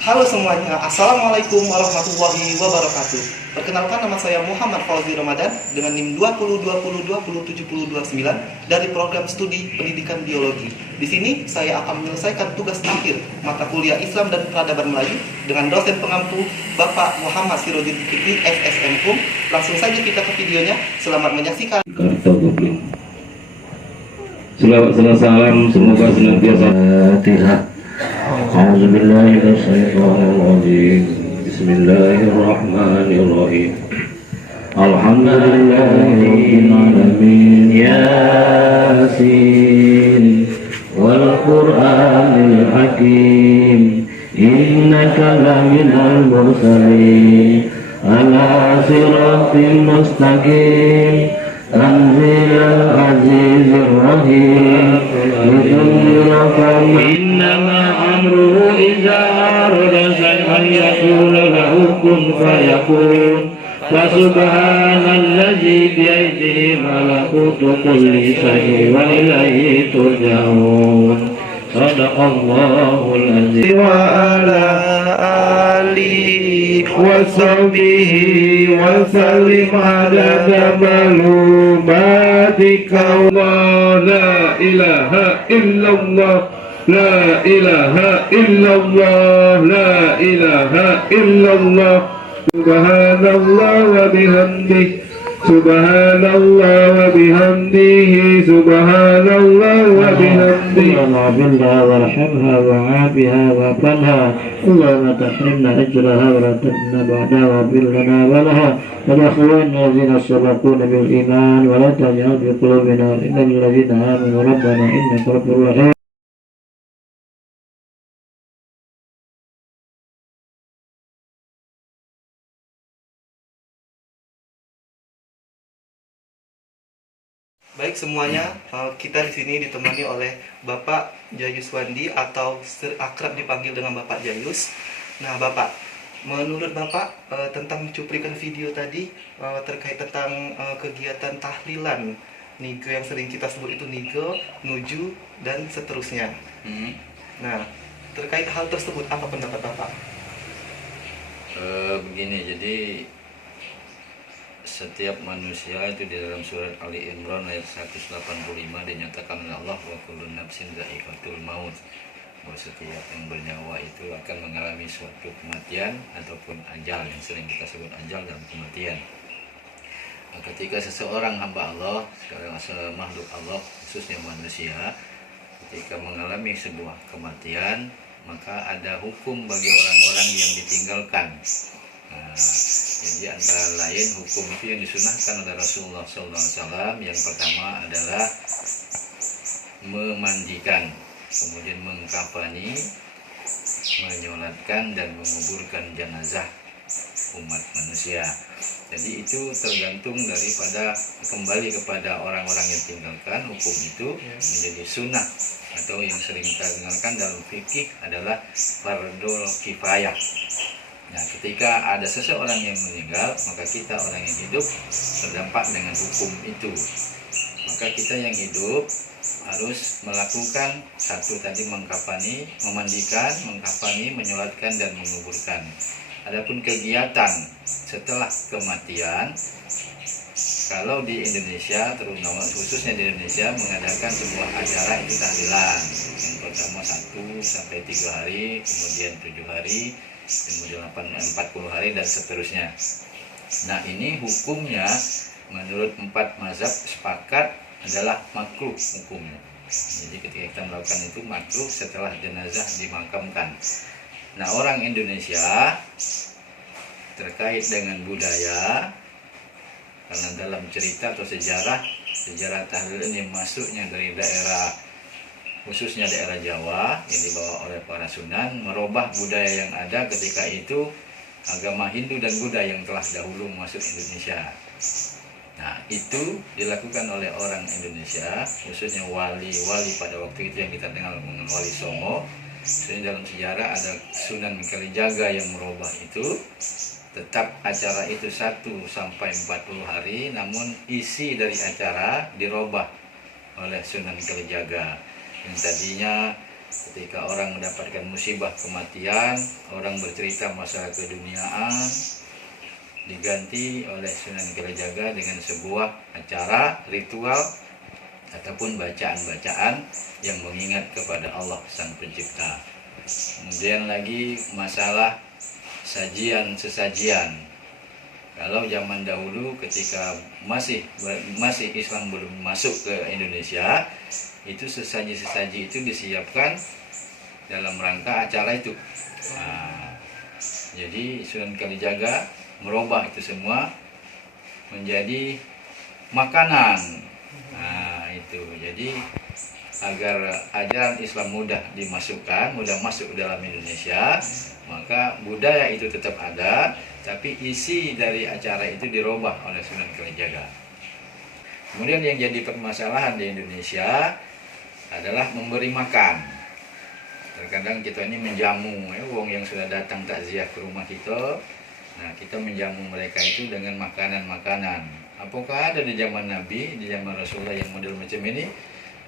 Halo semuanya, Assalamualaikum warahmatullahi wabarakatuh. Perkenalkan, nama saya Muhammad Fauzi Ramadan dengan NIM 2020207029 dari program studi pendidikan biologi. Di sini saya akan menyelesaikan tugas akhir mata kuliah Islam dan Peradaban Melayu dengan dosen pengampu Bapak Muhammad Sirojudin Fikri, SSM HUM. Langsung saja kita ke videonya. Selamat menyaksikan. Selawat salam semoga senantiasa Fatihah. A'udzubillahi minasyaitonir rajim. Bismillahirrahmanirrahim. Alhamdulillahirabbil alamin. Yasin wal Qur'anil hakim. Innaka laminal mursalin ala siratil mustaqim. Tanzilal azizir rahim. Innama amruhu iza arada shay'an yaqulu lahu kun fayakun. Fasubhanalladzi biyadihi malakutu kulli shay'in wa ilaihi turja'un. Sadaqallahul azim. Wa ala alihi wa sahbihi wa sallim adada malumatika. La ilaha illallah, la ilaha illallah, la ilaha illallah. Subhanallah wa bihamdihi, subhanallah wa bihamdihi, subhanallah wa bihamdihi. Allahumma billah warhamha wa'afiha wa'fanha. Allahumma tahrimna ajraha wa la tahrimna ba'daha wa billana wa laha wa li akhwana allazina sabaquna bil iman wa la taj'al fi qulubina innal ladzina amanu rabbana innaka ghafurur rahim. Baik semuanya, kita di sini ditemani oleh Bapak Jayus Wandi atau akrab dipanggil dengan Bapak Jayus. Nah, Bapak, menurut Bapak tentang cuplikan video tadi terkait tentang kegiatan tahlilan Nige yang sering kita sebut itu Nige, Nuju dan seterusnya. Nah, terkait hal tersebut apa pendapat Bapak? Begini, jadi setiap manusia itu di dalam surat Ali Imran ayat 185 dinyatakan oleh Allah wa kullu nafsin dha'iqatul maut, bahwa setiap yang bernyawa itu akan mengalami suatu kematian ataupun ajal, yang sering kita sebut ajal dan kematian. Nah, ketika seseorang hamba Allah, seorang makhluk Allah khususnya manusia, ketika mengalami sebuah kematian, maka ada hukum bagi orang-orang yang ditinggalkan. Nah, jadi antara lain hukum itu yang disunahkan oleh Rasulullah SAW, yang pertama adalah memandikan, kemudian mengkafani, menyolatkan dan menguburkan jenazah umat manusia. Jadi itu tergantung daripada kembali kepada orang-orang yang tinggalkan. Hukum itu menjadi sunnah atau yang sering kita dengarkan dalam fikih adalah fardhu kifayah. Nah, ketika ada seseorang yang meninggal, maka kita orang yang hidup terdampak dengan hukum itu. Maka kita yang hidup harus melakukan satu tadi, mengkafani, memandikan, mengkafani, menyolatkan dan menguburkan. Adapun kegiatan setelah kematian, kalau di Indonesia, terutama khususnya di Indonesia, mengadakan sebuah acara itu tahlilan. Yang pertama 1 sampai 3 hari, kemudian 7 hari, kemudian 40 hari dan seterusnya. Nah, ini hukumnya menurut 4 mazhab sepakat adalah makruh hukumnya. Jadi ketika kita melakukan itu makruh setelah jenazah dimakamkan. Nah, orang Indonesia terkait dengan budaya, karena dalam cerita atau sejarah tahlil ini masuknya dari daerah, khususnya daerah Jawa, yang dibawa oleh para Sunan, merubah budaya yang ada ketika itu, agama Hindu dan Buddha yang telah dahulu masuk Indonesia. Nah, itu dilakukan oleh orang Indonesia, khususnya wali-wali pada waktu itu yang kita kenal dengan Wali Songo. Jadi dalam sejarah ada Sunan Kalijaga yang merubah itu. Tetap acara itu 1 sampai 40 hari, namun isi dari acara dirubah oleh Sunan Kalijaga. Yang tadinya ketika orang mendapatkan musibah kematian, orang bercerita masalah keduniaan, diganti oleh Sunan Kalijaga dengan sebuah acara ritual ataupun bacaan-bacaan yang mengingat kepada Allah Sang Pencipta. Kemudian lagi masalah sajian-sesajian. Kalau zaman dahulu ketika masih Islam belum masuk ke Indonesia, itu sesaji-sesaji itu disiapkan dalam rangka acara itu. Nah, jadi Sunan Kalijaga merubah itu semua menjadi makanan. Nah, itu. Jadi agar ajaran Islam mudah dimasukkan, mudah masuk dalam Indonesia, maka budaya itu tetap ada, tapi isi dari acara itu dirubah oleh Sunan Kalijaga. Kemudian yang jadi permasalahan di Indonesia adalah memberi makan. Terkadang kita ini menjamu, wong yang sudah datang takziah ke rumah kita. Nah, kita menjamu mereka itu dengan makanan-makanan. Apakah ada di zaman Nabi, di zaman Rasulullah yang model macam ini?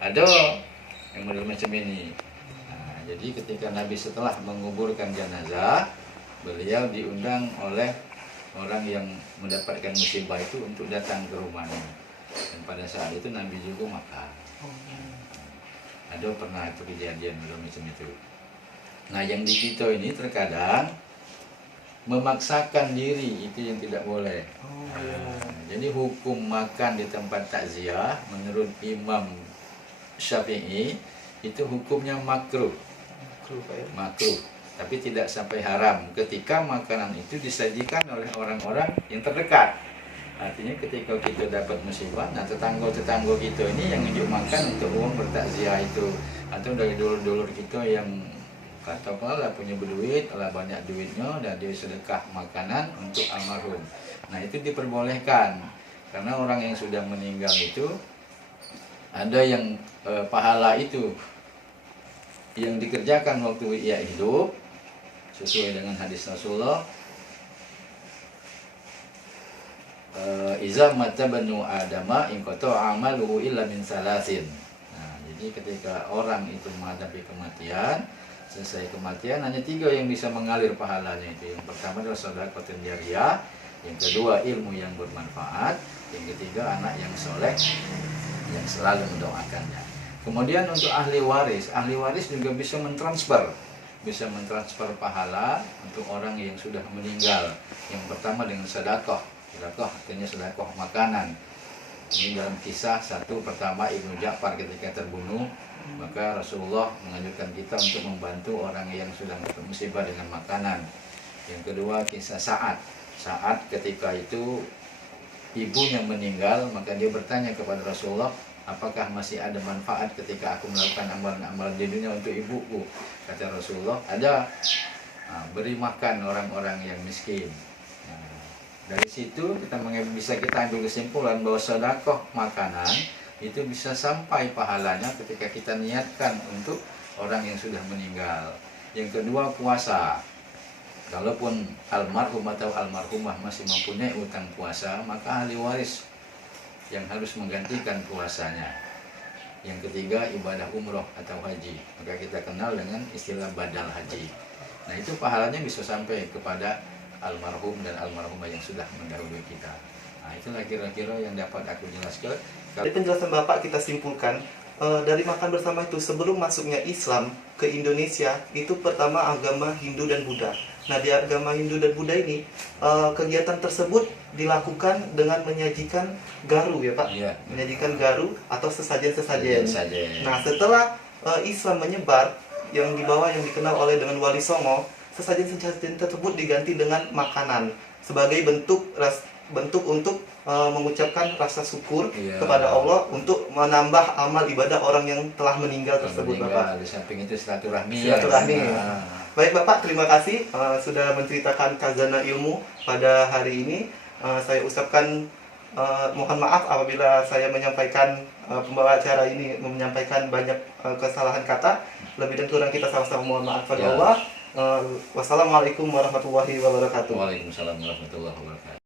Ada yang model macam ini. Nah, jadi ketika Nabi setelah menguburkan jenazah, beliau diundang oleh orang yang mendapatkan musibah itu untuk datang ke rumahnya. Dan pada saat itu Nabi juga makan. Ada pernah itu kejadian model macam itu. Nah, yang di kita ini terkadang memaksakan diri itu yang tidak boleh. Jadi hukum makan di tempat takziah menurut Imam Syafi'i itu hukumnya makruh, tapi tidak sampai haram ketika makanan itu disajikan oleh orang-orang yang terdekat. Artinya ketika kita dapat musibah, nah tetangga-tetangga kita ini yang nunjuk makan untuk uang bertakziah itu, atau dari dulur-dulur kita yang katakanlah punya berduit, lah banyak duitnya dan dia sedekah makanan untuk almarhum. Nah, itu diperbolehkan karena orang yang sudah meninggal itu ada yang pahala itu yang dikerjakan waktu ia hidup sesuai dengan hadis Rasulullah. Iza mata banu adama in qata amaluhu illa min salasin. Nah, jadi ketika orang itu menghadapi kematian, selesai kematian hanya 3 yang bisa mengalir pahalanya itu. Yang pertama adalah sedekah jariyah, yang kedua ilmu yang bermanfaat, yang ketiga anak yang soleh yang selalu mendoakannya. Kemudian untuk ahli waris juga bisa mentransfer pahala untuk orang yang sudah meninggal. Yang pertama dengan sedekah artinya sedekah makanan. Ini dalam kisah pertama Ibnu Ja'far ketika terbunuh, maka Rasulullah menganjurkan kita untuk membantu orang yang sudah musibah dengan makanan. Yang kedua kisah Sa'ad ketika itu ibunya meninggal, maka dia bertanya kepada Rasulullah, apakah masih ada manfaat ketika aku melakukan amalan-amalan di dunia untuk ibuku? Kata Rasulullah, ada. Nah, beri makan orang-orang yang miskin. Nah, dari situ bisa kita ambil kesimpulan bahwa sedekah makanan itu bisa sampai pahalanya ketika kita niatkan untuk orang yang sudah meninggal. Yang kedua puasa. Kalaupun almarhum atau almarhumah masih mempunyai utang puasa, maka ahli waris yang harus menggantikan puasanya. Yang ketiga ibadah umroh atau haji, maka kita kenal dengan istilah badal haji. Nah, itu pahalanya bisa sampai kepada almarhum dan almarhumah yang sudah mendahului kita. Nah, itulah kira-kira yang dapat aku jelaskan. Dari penjelasan Bapak kita simpulkan, dari makan bersama itu sebelum masuknya Islam ke Indonesia, itu pertama agama Hindu dan Buddha. Nah, di agama Hindu dan Buddha ini, kegiatan tersebut dilakukan dengan menyajikan garu ya Pak? Iya. Menyajikan garu atau sesajen-sesajen. Sesajen. Nah, setelah Islam menyebar, yang dibawa yang dikenal oleh dengan Wali Songo, sesajen-sesajen tersebut diganti dengan makanan sebagai bentuk untuk mengucapkan rasa syukur kepada Allah untuk menambah amal ibadah orang yang telah meninggal tersebut, Bapak. Di samping itu silaturahmi. Baik Bapak, terima kasih sudah menceritakan khazanah ilmu pada hari ini. Saya ucapkan mohon maaf apabila saya menyampaikan pembawa acara ini menyampaikan banyak kesalahan kata. Lebih dan kurang kita sama-sama mohon maaf kepada Allah. Wassalamualaikum warahmatullahi wabarakatuh. Waalaikumsalam warahmatullahi wabarakatuh.